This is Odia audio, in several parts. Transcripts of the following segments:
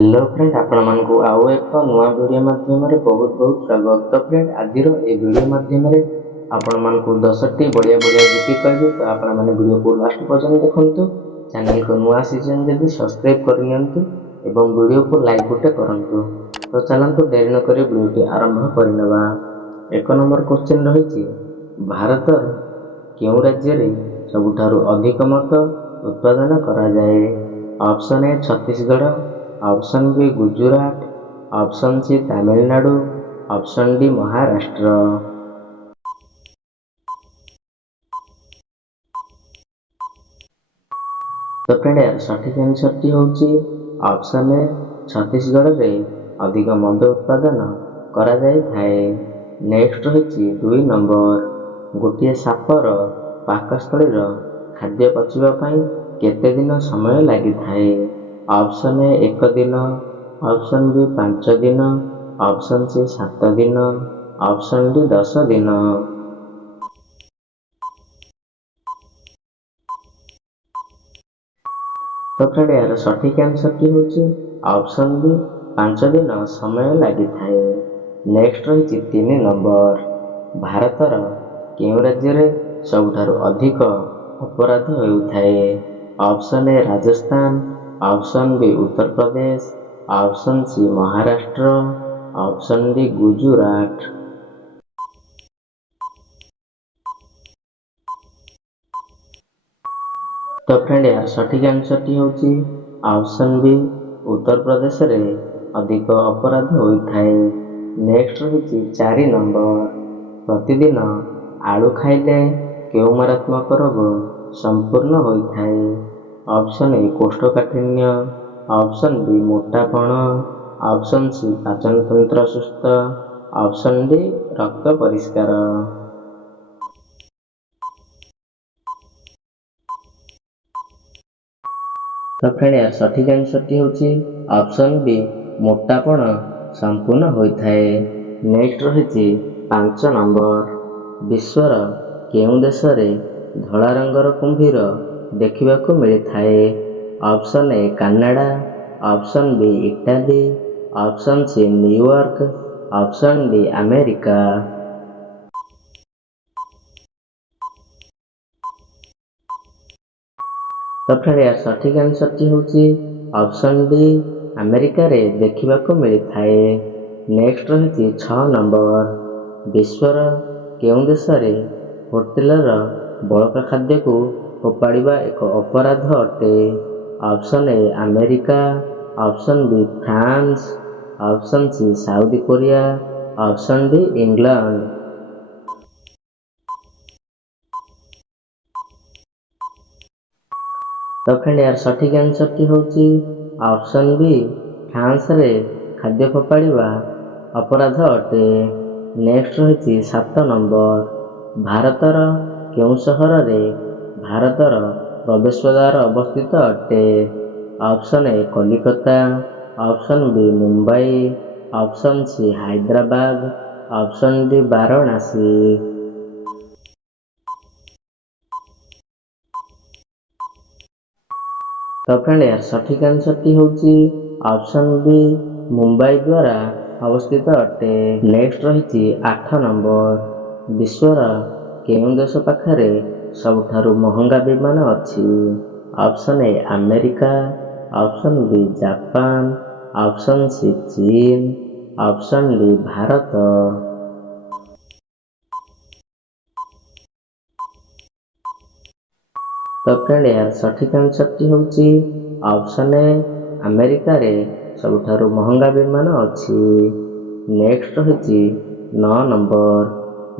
हेलो फ्रेंड, ଆପଣମାନଙ୍କୁ ଆଉ ଏକ ନୂଆ ଭିଡ଼ିଓ ମାଧ୍ୟମରେ ବହୁତ ସ୍ୱାଗତ। ତ ଫ୍ରେଣ୍ଡ, ଆଜିର ଏ ଭିଡ଼ିଓ ମାଧ୍ୟମରେ ଆପଣମାନଙ୍କୁ 10ଟି ବଢ଼ିଆ ଜିକେ କହିବେ। ତ ଆପଣମାନେ ଭିଡ଼ିଓକୁ ଲାଷ୍ଟ ପର୍ଯ୍ୟନ୍ତ ଦେଖନ୍ତୁ। ଚ୍ୟାନେଲକୁ ନୂଆ ଆସିଛନ୍ତି ଯଦି ସବସ୍କ୍ରାଇବ୍ କରିନିଅନ୍ତୁ ଏବଂ ଭିଡ଼ିଓକୁ ଲାଇକ୍ ଗୋଟେ କରନ୍ତୁ। ତ ଚାଲନ୍ତୁ ଡେରି ନକରି ଭିଡ଼ିଓଟି ଆରମ୍ଭ କରିନେବା। 1 ନମ୍ବର କ୍ୱେଶ୍ଚିନ୍ ରହିଛି, ଭାରତର କେଉଁ ରାଜ୍ୟରେ ସବୁଠାରୁ ଅଧିକ ମଦ ଉତ୍ପାଦନ କରାଯାଏ? Option A Chhattisgarh, option B Gujarat, option C Tamil Nadu, option D Maharashtra. ତ ଫ୍ରେଣ୍ଡ, ଏହାର ସଠିକ୍ ଆନ୍ସରଟି ହେଉଛି ଅପସନ୍ ଏ ଛତିଶଗଡ଼ରେ ଅଧିକ ମଦ ଉତ୍ପାଦନ କରାଯାଇଥାଏ। ନେକ୍ସଟ ରହିଛି 2 ନମ୍ବର, ଗୋଟିଏ ସାପର ପାକସ୍ଥଳୀର ଖାଦ୍ୟ ପଚିବା ପାଇଁ କେତେ ଦିନ ସମୟ ଲାଗିଥାଏ? ଅପସନ୍ ଏ 1 ଦିନ, ଅପସନ୍ ବି 5 ଦିନ, ଅପସନ୍ ସି 7 ଦିନ, ଅପସନ୍ ଡି 10 ଦିନ। ତ ଫ୍ରେଣ୍ଡ, ଏହାର ସଠିକ୍ ଆନ୍ସରଟି ହେଉଛି ଅପସନ୍ ବି 5 ଦିନ ସମୟ ଲାଗିଥାଏ। ନେକ୍ସଟ ରହିଛି 3 ନମ୍ବର, ଭାରତର କେଉଁ ରାଜ୍ୟରେ ସବୁଠାରୁ ଅଧିକ ଅପରାଧ ହେଉଥାଏ? Option A Rajasthan, option B Uttar Pradesh, option C Maharashtra, option D Gujarat. ତ ଫ୍ରେଣ୍ଡ, ଏହାର ସଠିକ୍ ଆନ୍ସରଟି ହେଉଛି ଅପସନ୍ ବି ଉତ୍ତରପ୍ରଦେଶରେ ଅଧିକ ଅପରାଧ ହୋଇଥାଏ। ନେକ୍ସଟ ରହିଛି 4 ନମ୍ବର, ପ୍ରତିଦିନ ଆଳୁ ଖାଇଲେ କେଉଁ ମାରାତ୍ମକ ରୋଗ ସମ୍ପୂର୍ଣ୍ଣ ହୋଇଥାଏ? ଅପସନ୍ ଏ କୋଷ୍ଠକାଠିନ୍ୟ, ଅପସନ୍ ବି ମୋଟାପଣ, ଅପସନ୍ ସି ପାଚନତନ୍ତ୍ର ସୁସ୍ଥ, ଅପସନ୍ ଡି ରକ୍ତ ପରିଷ୍କାର। ତ ଫ୍ରେଣ୍ଡ, ଏହାର ସଠିକ୍ ଆନ୍ସରଟି ହେଉଛି ଅପସନ୍ ବି ମୋଟାପଣ ସମ୍ପୂର୍ଣ୍ଣ ହୋଇଥାଏ। ନେକ୍ସଟ ରହିଛି 5 ନମ୍ବର, ବିଶ୍ୱର କେଉଁ ଦେଶରେ ଧଳା ରଙ୍ଗର କୁମ୍ଭୀର ଦେଖିବାକୁ ମିଳିଥାଏ? Option A Canada, option B Italy, option C New York, option D America. ତ ଫ୍ରେଣ୍ଡ, ଏହାର ସଠିକ୍ ଆନ୍ସରଟି ହେଉଛି ଅପସନ୍ ଡି ଆମେରିକାରେ ଦେଖିବାକୁ ମିଳିଥାଏ। ନେକ୍ସଟ ରହିଛି 6 ନମ୍ବର, ବିଶ୍ୱର କେଉଁ ଦେଶରେ ହୋଟେଲର ବଳକା ଖାଦ୍ୟକୁ ଫୋପାଡ଼ିବା ଏକ ଅପରାଧ ଅଟେ? ଅପସନ୍ ଏ America, option B France, option C Saudi Korea, option D England. ତ ଫ୍ରେଣ୍ଡ, ଏହାର ସଠିକ୍ ଆନ୍ସରଟି ହେଉଛି ଅପସନ୍ ବି ଫ୍ରାନ୍ସରେ ଖାଦ୍ୟ ଫୋପାଡ଼ିବା ଅପରାଧ ଅଟେ। ନେକ୍ସଟ ରହିଛି 7 ନମ୍ବର, ଭାରତର କେଉଁ ସହରରେ ଭାରତର ପ୍ରବେଶଦ୍ୱାର ଅବସ୍ଥିତ ଅଟେ? Option A Calcutta, option B Mumbai, option C Hyderabad, option D Varanasi. ତ ଫ୍ରେଣ୍ଡ, ଏହାର ସଠିକ୍ ଆନ୍ସରଟି ହେଉଛି ଅପସନ୍ ବି ମୁମ୍ବାଇ ଦ୍ୱାରା ଅବସ୍ଥିତ ଅଟେ। ନେକ୍ସଟ ରହିଛି 8 ନମ୍ବର, ବିଶ୍ୱର କେଉଁ ଦେଶ ପାଖରେ ସବୁଠାରୁ ମହଙ୍ଗା ବିମାନ ଅଛି? Option A America, option B Japan, option C ଚୀନ, ଅପସନ୍ ଡି ଭାରତ। ତ ଫ୍ରେଣ୍ଡ, ଏହାର ସଠିକ୍ ଆନ୍ସରଟି ହେଉଛି ଅପସନ୍ ଏ ଆମେରିକାରେ ସବୁଠାରୁ ମହଙ୍ଗା ବିମାନ ଅଛି। ନେକ୍ସଟ ରହିଛି 9 ନମ୍ବର,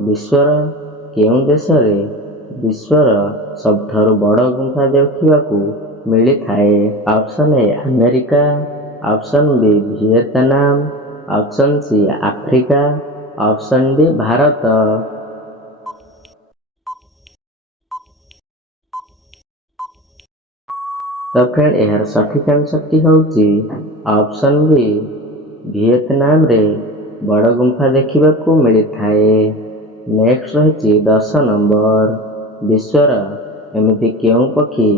ବିଶ୍ୱର କେଉଁ ଦେଶରେ ବିଶ୍ୱର ସବୁଠାରୁ ବଡ଼ ଗୁମ୍ଫା ଦେଖିବାକୁ ମିଳିଥାଏ? Option A America, option B Vietnam, option C Africa, option D Bharat. ତ ଫ୍ରେଣ୍ଡ, ଏହାର ସଠିକ୍ ଆନ୍ସରଟି ହେଉଛି ଅପସନ୍ ବି ଭିଏତନାମରେ ବଡ଼ ଗୁମ୍ଫା ଦେଖିବାକୁ ମିଳିଥାଏ। ନେକ୍ସଟ ରହିଛି 10 ନମ୍ବର, ବିଶ୍ୱର ଏମିତି କେଉଁ ପକ୍ଷୀ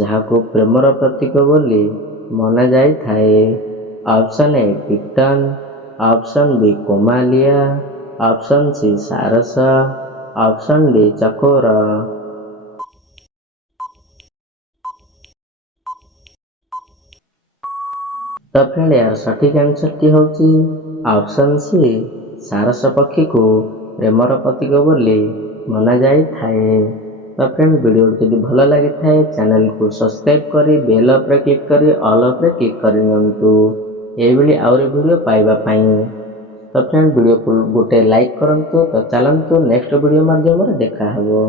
ଯାହାକୁ ପ୍ରେମର ପ୍ରତୀକ ବୋଲି ମନାଯାଇଥାଏ? Option A kitten, option B कोमालिया, ऑप्शन सी सारस, ऑप्शन डी चकोर। तो फ्रेंड यार सठिक आंसरटी होची ऑप्शन सी सारस पक्षी को प्रेमर प्रतीक बोली मना जाई थाए। तो फ्रेंड वीडियो जदि भल लगी थाए चैनल को सब्सक्राइब करी बेल उपरे क्लिक करी ऑल उपरे क्लिक करी नियंतु एभली आउरी वीडियो पाइबा पाई। तो फ्रेंड वीडियो को गोटे लाइक करंतु। तो चलंतु नेक्स्ट वीडियो माध्यम रे देखा हबो।